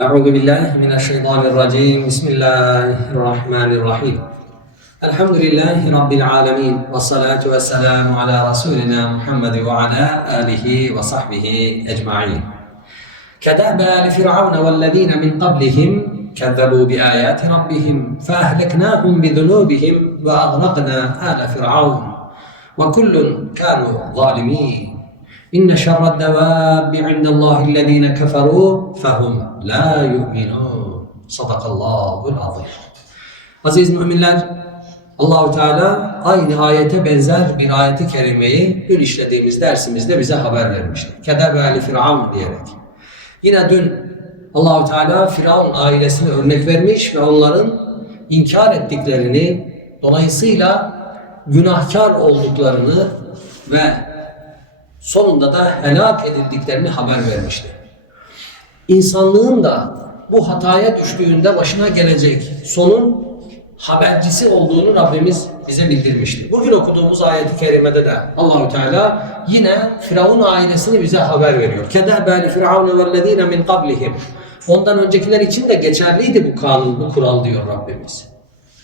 أعوذ بالله من الشيطان الرجيم. بسم الله الرحمن الرحيم. الحمد لله رب العالمين والصلاة والسلام على رسولنا محمد وعلى آله وصحبه أجمعين. كدأب آل فرعون والذين من قبلهم كذبوا بآيات ربهم فأهلكناهم بذنوبهم وأغرقنا آل فرعون. وكل كانوا ظالمين. İnne şerrad devâbi indellâhillezîne keferû fehum la yu'minûn. Sadakallâhul azîm. Aziz müminler, Allahu Teala aynı ayete benzer bir ayeti kerimeyi dün işlediğimiz dersimizde bize haber vermişti. Keder ve Ali Firavun diyerek. Yine dün Allahu Teala Firavun ailesini örnek vermiş ve onların inkar ettiklerini, dolayısıyla günahkar olduklarını ve sonunda da helak edildiklerini haber vermişti. İnsanlığın da bu hataya düştüğünde başına gelecek sonun habercisi olduğunu Rabbimiz bize bildirmişti. Bugün okuduğumuz ayeti kerimede de Allahü Teala yine Firavun ailesini bize haber veriyor. Kedehbeli firavun vellezine min qablihim. Ondan öncekiler için de geçerliydi bu kanun, bu kural diyor Rabbimiz.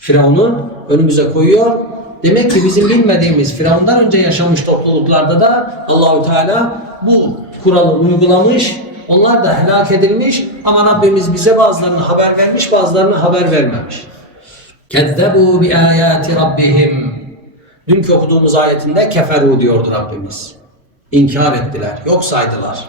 Firavun'u önümüze koyuyor. Demek ki bizim bilmediğimiz Firavundan önce yaşamış topluluklarda da Allahü Teala bu kuralı uygulamış. Onlar da helak edilmiş ama Rabbimiz bize bazılarını haber vermiş, bazılarını haber vermemiş. Kezzebu bi ayati rabbihim. Dünkü okuduğumuz ayetinde keferu diyordu Rabbimiz. İnkar ettiler, yok saydılar.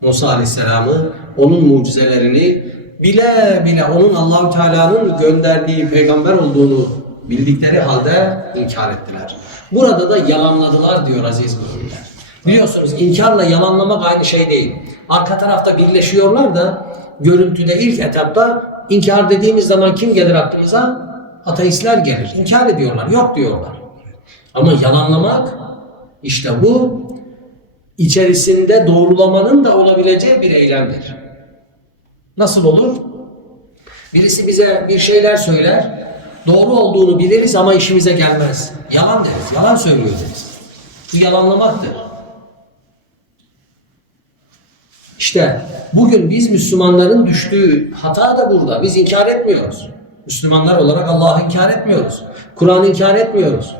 Musa Aleyhisselam'ı, onun mucizelerini bile bile onun Allahu Teala'nın gönderdiği peygamber olduğunu bildikleri halde inkar ettiler. Burada da yalanladılar diyor aziz müminler. Biliyorsunuz inkarla yalanlamak aynı şey değil. Arka tarafta birleşiyorlar da görüntüde ilk etapta inkar dediğimiz zaman kim gelir aklımıza? Ateistler gelir. İnkar ediyorlar. Yok diyorlar. Ama yalanlamak işte bu içerisinde doğrulamanın da olabileceği bir eylemdir. Nasıl olur? Birisi bize bir şeyler söyler. Doğru olduğunu biliriz ama işimize gelmez. Yalan deriz. Yalan söylüyor deriz. Bu yalanlamaktır. İşte bugün biz Müslümanların düştüğü hata da burada. Biz inkar etmiyoruz. Müslümanlar olarak Allah'ı inkar etmiyoruz. Kur'an'ı inkar etmiyoruz.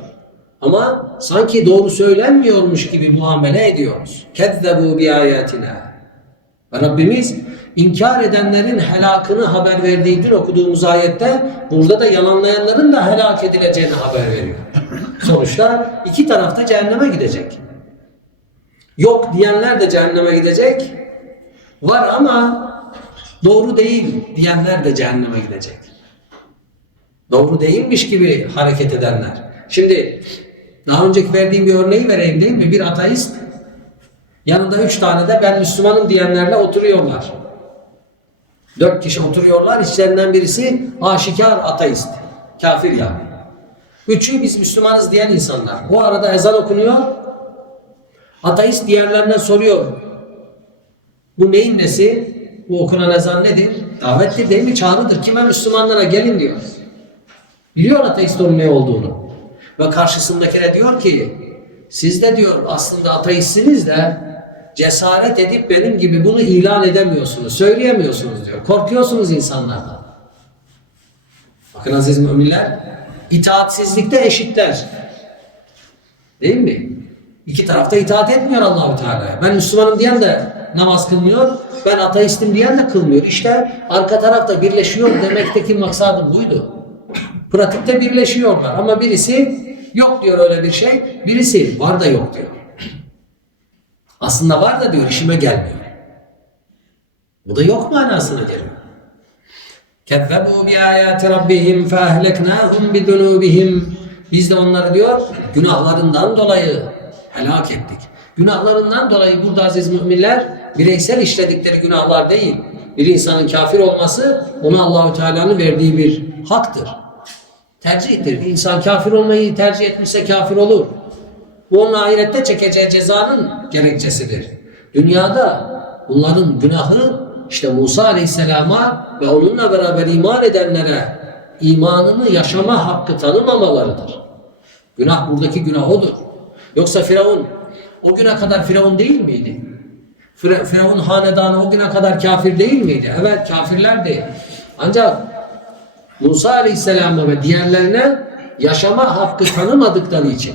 Ama sanki doğru söylenmiyormuş gibi muamele ediyoruz. Kezzebu bi ayatina. Rabbimiz inkar edenlerin helakını haber verdiği dün okuduğumuz ayette burada da yalanlayanların da helak edileceğini haber veriyor. Sonuçta iki tarafta cehenneme gidecek. Yok diyenler de cehenneme gidecek. Var ama doğru değil diyenler de cehenneme gidecek. Doğru değilmiş gibi hareket edenler. Şimdi daha önceki verdiğim bir örneği vereyim değil mi? Bir ateist yanında üç tane de ben Müslümanım diyenlerle oturuyorlar. Dört kişi oturuyorlar. İçlerinden birisi aşikar ateist. Kafir yani. Üçü biz Müslümanız diyen insanlar. O arada ezan okunuyor. Ateist diğerlerine soruyor. Bu neyin nesi? Bu okunan ezan nedir? Davettir değil mi? Çağrıdır. Kime Müslümanlara gelin diyor. Biliyor ateist onun ne olduğunu. Ve karşısındakine diyor ki siz de diyor aslında ateistsiniz de cesaret edip benim gibi bunu ilan edemiyorsunuz. Söyleyemiyorsunuz diyor. Korkuyorsunuz insanlardan. Bakın aziz müminler itaatsizlikte eşitler. Değil mi? İki tarafta itaat etmiyor Allahu Teala'ya. Ben Müslümanım diyen de namaz kılmıyor. Ben ateistim diyen de kılmıyor. İşte arka tarafta birleşiyor demekteki maksadım buydu. Pratikte birleşiyorlar ama birisi yok diyor öyle bir şey. Birisi var da yok diyor. Aslında var da diyor işime gelmiyor. Bu da yok manasına geliyor. Kezzebu bi ayati rabbihim fe ehleknahum bi zunubihim. Biz de onları diyor günahlarından dolayı helak ettik. Günahlarından dolayı burada aziz müminler bireysel işledikleri günahlar değil. Bir insanın kafir olması ona Allahü Teala'nın verdiği bir haktır. Tercihtir. Bir insan kafir olmayı tercih etmişse kafir olur. Bu onun ahirette çekeceği cezanın gerekçesidir. Dünyada bunların günahı işte Musa Aleyhisselam'a ve onunla beraber iman edenlere imanını yaşama hakkı tanımamalarıdır. Günah buradaki günah odur. Yoksa Firavun o güne kadar Firavun değil miydi? Fira- Firavun hanedanı o güne kadar kafir değil miydi? Evet kafirlerdi. Ancak Musa Aleyhisselam'a ve diğerlerine yaşama hakkı tanımadıkları için,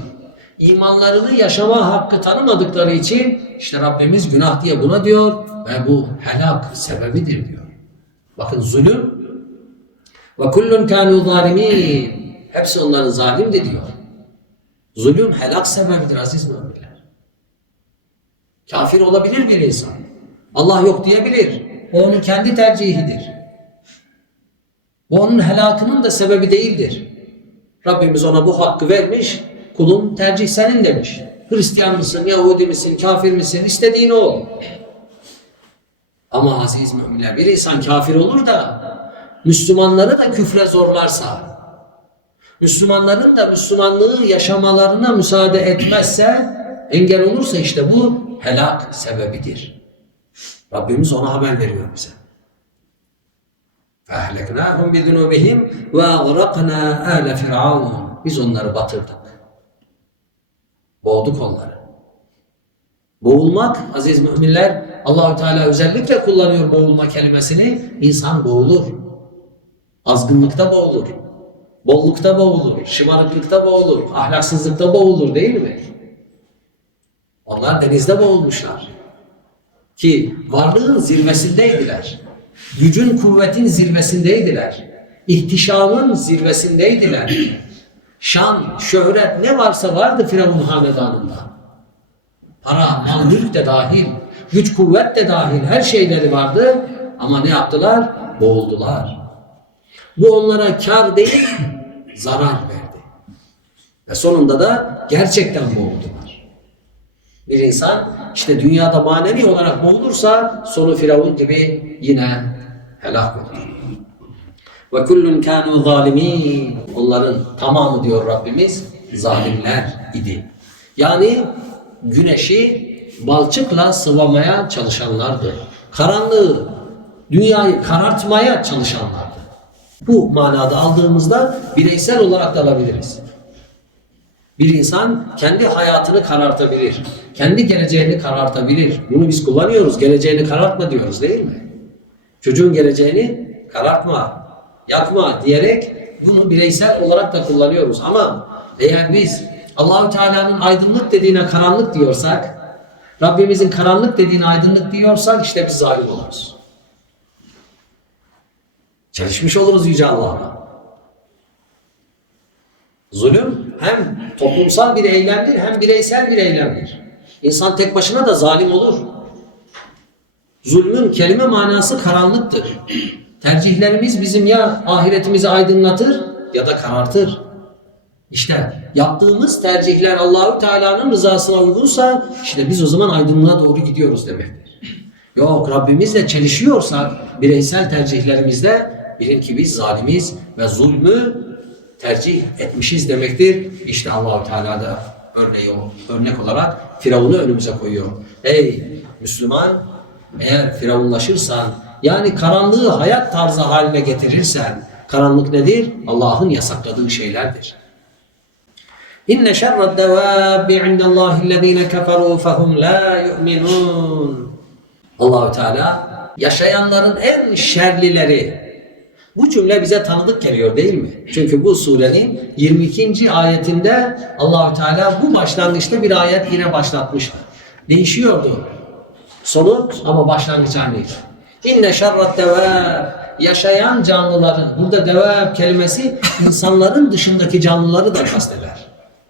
imanlarını yaşama hakkı tanımadıkları için işte Rabbimiz günah diye buna diyor ve bu helak sebebidir diyor. Bakın zulüm ve kullun kanu zalimin. Hepsi onların zalimdi diyor. Zulüm helak sebebidir aziz müminler. Kafir olabilir bir insan. Allah yok diyebilir. O onun kendi tercihidir. Bu onun helakının da sebebi değildir. Rabbimiz ona bu hakkı vermiş, kulun tercih senin demiş. Hristiyan mısın, Yahudi misin, kafir misin, istediğin ol. Ama aziz müminler bir insan kafir olur da Müslümanları da küfre zorlarsa, Müslümanların da Müslümanlığı yaşamalarına müsaade etmezse, engel olursa işte bu helak sebebidir. Rabbimiz ona haber veriyor bize. فَاَهْلَكْنَاهُمْ بِذُنُوبِهِمْ وَاغْرَقْنَا آلَ فِرْعَوْنَ Biz onları batırdık. Boğduk onları. Boğulmak aziz müminler Allahü Teala özellikle kullanıyor boğulma kelimesini. İnsan boğulur. Azgınlıkta boğulur. Bollukta boğulur. Şımarıklıkta boğulur. Ahlaksızlıkta boğulur değil mi? Onlar denizde boğulmuşlar. Ki varlığın zirvesindeydiler. Gücün kuvvetin zirvesindeydiler. İhtişamın zirvesindeydiler. Şan, şöhret ne varsa vardı Firavun hanedanında. Para, mal, mülk de dahil, güç kuvvet de dahil her şeyleri vardı. Ama ne yaptılar? Boğuldular. Bu onlara kar değil, zarar verdi. Ve sonunda da gerçekten boğuldular. Bir insan işte dünyada manevi olarak boğulursa sonu Firavun gibi yine helak olur. Ve kullun kanu zalimin. Onların tamamı diyor Rabbimiz zalimler idi. Yani güneşi balçıkla sıvamaya çalışanlardı. Karanlığı, dünyayı karartmaya çalışanlardı. Bu manada aldığımızda bireysel olarak da alabiliriz. Bir insan kendi hayatını karartabilir. Kendi geleceğini karartabilir. Bunu biz kullanıyoruz. Geleceğini karartma diyoruz değil mi? Çocuğun geleceğini karartma, yakma diyerek bunu bireysel olarak da kullanıyoruz. Ama eğer biz Allahü Teala'nın aydınlık dediğine karanlık diyorsak, Rabbimizin karanlık dediğine aydınlık diyorsak işte biz zalim oluruz. Çalışmış oluruz Yüce Allah'a. Zulüm hem toplumsal bir eylemdir hem bireysel bir eylemdir. İnsan tek başına da zalim olur. Zulmün kelime manası karanlıktır. Tercihlerimiz bizim ya ahiretimizi aydınlatır ya da karartır. İşte yaptığımız tercihler Allahü Teala'nın rızasına uygunsa işte biz o zaman aydınlığa doğru gidiyoruz demektir. Yok Rabbimizle çelişiyorsa bireysel tercihlerimizde bilin ki biz zalimiz ve zulmü tercih etmişiz demektir. İşte Allahu Teala da örneği o, örnek olarak Firavun'u önümüze koyuyor. Ey Müslüman eğer firavunlaşırsan yani karanlığı hayat tarzı haline getirirsen karanlık nedir? Allah'ın yasakladığı şeylerdir. İnne şerred devâbi indellâhillezîne keferû fehum lâ yu'minûn. Allahü Teala yaşayanların en şerlileri bu cümle bize tanıdık geliyor değil mi? Çünkü bu surenin 22. ayetinde Allahü Teala bu başlangıçta bir ayet yine başlatmıştı. Değişiyordu sonu ama başlangıç aynıydı. İnne şerret devâb yaşayan canlıların burada devâb kelimesi insanların dışındaki canlıları da kasteder.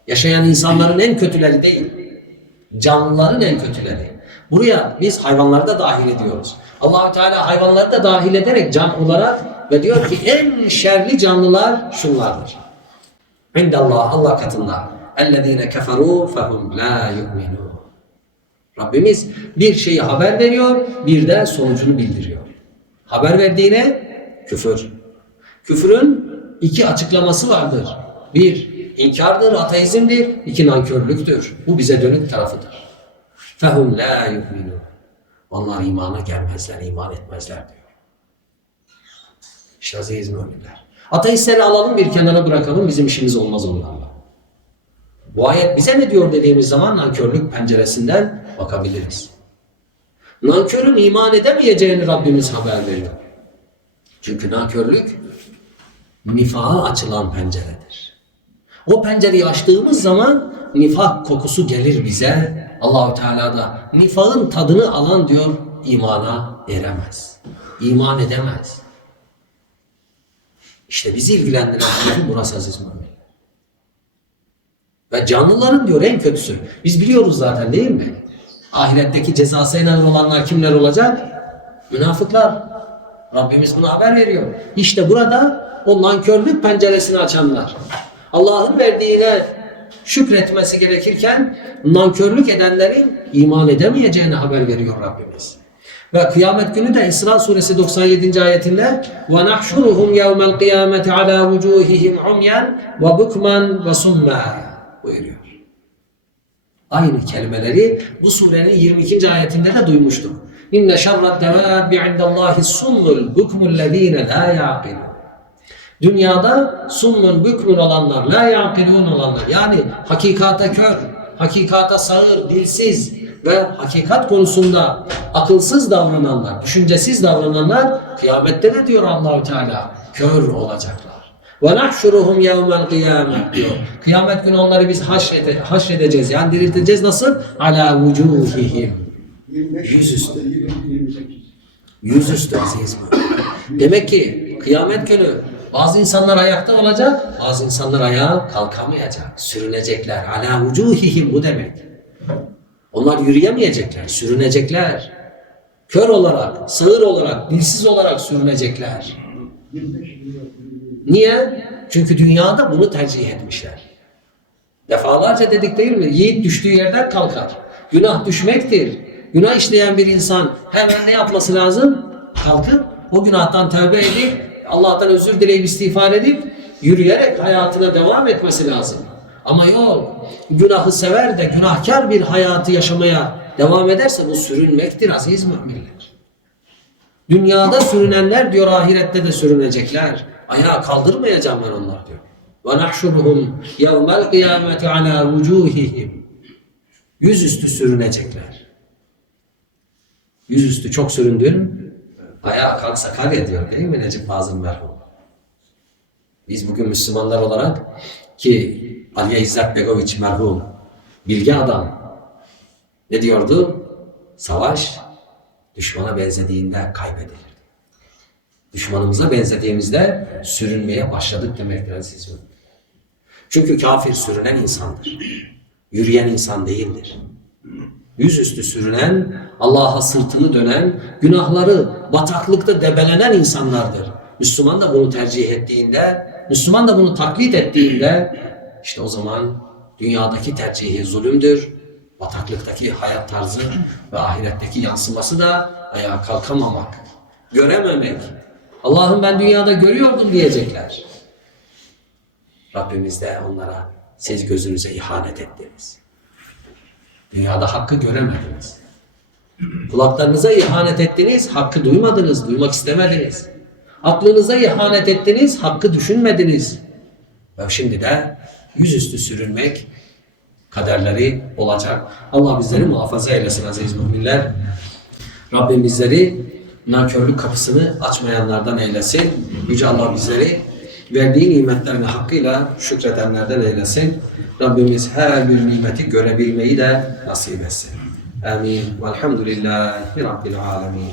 Yaşayan insanların en kötüleri değil. Canlıların en kötüleri. Buraya biz hayvanları da dahil ediyoruz. Allahü Teala hayvanları da dahil ederek can olarak ve diyor ki en şerli canlılar şunlardır. İndallah Allah katında. Ellezine keferu fehum la yu'minun. Rabbimiz bir şeyi haber veriyor, bir de sonucunu bildiriyor. Haber verdiğine küfür. Küfürün iki açıklaması vardır. Bir, inkardır, ateizmdir. İki, nankörlüktür. Bu bize dönük tarafıdır. Fehum la yu'minun. Onlar imana gelmezler, iman etmezler diyor. İşte aziz müminler. Ateistleri alalım bir kenara bırakalım, bizim işimiz olmaz onlarla. Bu ayet bize ne diyor dediğimiz zaman nankörlük penceresinden bakabiliriz. Nankörün iman edemeyeceğini Rabbimiz haber veriyor. Çünkü nankörlük nifaha açılan penceredir. O pencereyi açtığımız zaman nifak kokusu gelir bize. Allahü Teala da nifakın tadını alan diyor imana eremez. İman edemez. İşte bizi ilgilendiren tarafı burası aziz mümin. Ve canlıların diyor en kötüsü. Biz biliyoruz zaten değil mi? Ahiretteki cezası inan olanlar kimler olacak? Münafıklar. Rabbimiz bunu haber veriyor. İşte burada o nankörlük penceresini açanlar. Allah'ın verdiğine şükretmesi gerekirken nankörlük edenlerin iman edemeyeceğini haber veriyor Rabbimiz. Ve kıyamet günü de İsra suresi 97. ayetinde ve nahşuruhum yevmel kıyameti ala vucuhihim umyan ve buyuruyor. Aynı kelimeleri bu surenin 22. ayetinde de duymuştuk. İnne şerret devâbi indallahi summul bukmul lezîne lâ ya'qilûn. Dünyada summun bükmün olanlar, la yaqilun olanlar yani hakikata kör, hakikata sağır, dilsiz ve hakikat konusunda akılsız davrananlar, düşüncesiz davrananlar kıyamette de diyor Allahü Teala kör olacaklar. Ve nahşuruhum yevmel kıyamet diyor. Kıyamet günü onları biz haşrede, haşredeceğiz. Yani dirilteceğiz nasıl? Ala vucuhihim. 25 Yüzüstü. 28. Yüzüstü aziz? Demek ki kıyamet günü bazı insanlar ayakta olacak, bazı insanlar ayağa kalkamayacak, sürünecekler. Ala vucuhihim bu demek. Onlar yürüyemeyecekler, sürünecekler. Kör olarak, sağır olarak, dilsiz olarak sürünecekler. 25 milyon. Niye? Çünkü dünyada bunu tercih etmişler. Defalarca dedik değil mi? Yiğit düştüğü yerden kalkar. Günah düşmektir. Günah işleyen bir insan hemen ne yapması lazım? Kalkıp o günahtan tövbe edip Allah'tan özür dileyip istiğfar edip yürüyerek hayatına devam etmesi lazım. Ama yok. Günahı sever de günahkar bir hayatı yaşamaya devam ederse bu sürünmektir aziz müminler. Dünyada sürünenler diyor ahirette de sürünecekler. Ayağa kaldırmayacağım ben onlar diyor. Ve nahşuruhum yevmel kıyameti ala vucuhihim. Yüzüstü sürünecekler. Yüzüstü çok süründün, ayağa kalk sakal ediyor değil mi Necip Fazıl merhum? Biz bugün Müslümanlar olarak ki Aliye İzzet Begoviç merhum, bilgi adam ne diyordu? Savaş düşmana benzediğinde kaybedilir. Düşmanımıza benzediğimizde sürünmeye başladık demektir aziz mümin. Çünkü kafir sürünen insandır. Yürüyen insan değildir. Yüzüstü sürünen, Allah'a sırtını dönen, günahları bataklıkta debelenen insanlardır. Müslüman da bunu tercih ettiğinde, Müslüman da bunu taklit ettiğinde, işte o zaman dünyadaki tercihi zulümdür, bataklıktaki hayat tarzı ve ahiretteki yansıması da ayağa kalkamamak, görememek. Allah'ım ben dünyada görüyordum diyecekler. Rabbimiz de onlara siz gözünüze ihanet ettiniz. Dünyada hakkı göremediniz. Kulaklarınıza ihanet ettiniz, hakkı duymadınız, duymak istemediniz. Aklınıza ihanet ettiniz, hakkı düşünmediniz. Ve şimdi de yüzüstü sürünmek kaderleri olacak. Allah bizleri muhafaza eylesin aziz müminler. Rabbim bizleri nankörlük kapısını açmayanlardan eylesin. Yüce Allah bizleri verdiği nimetlerine hakkıyla şükredenlerden eylesin. Rabbimiz her bir nimeti görebilmeyi de nasip etsin. Amin. Velhamdülillahi Rabbil alemin.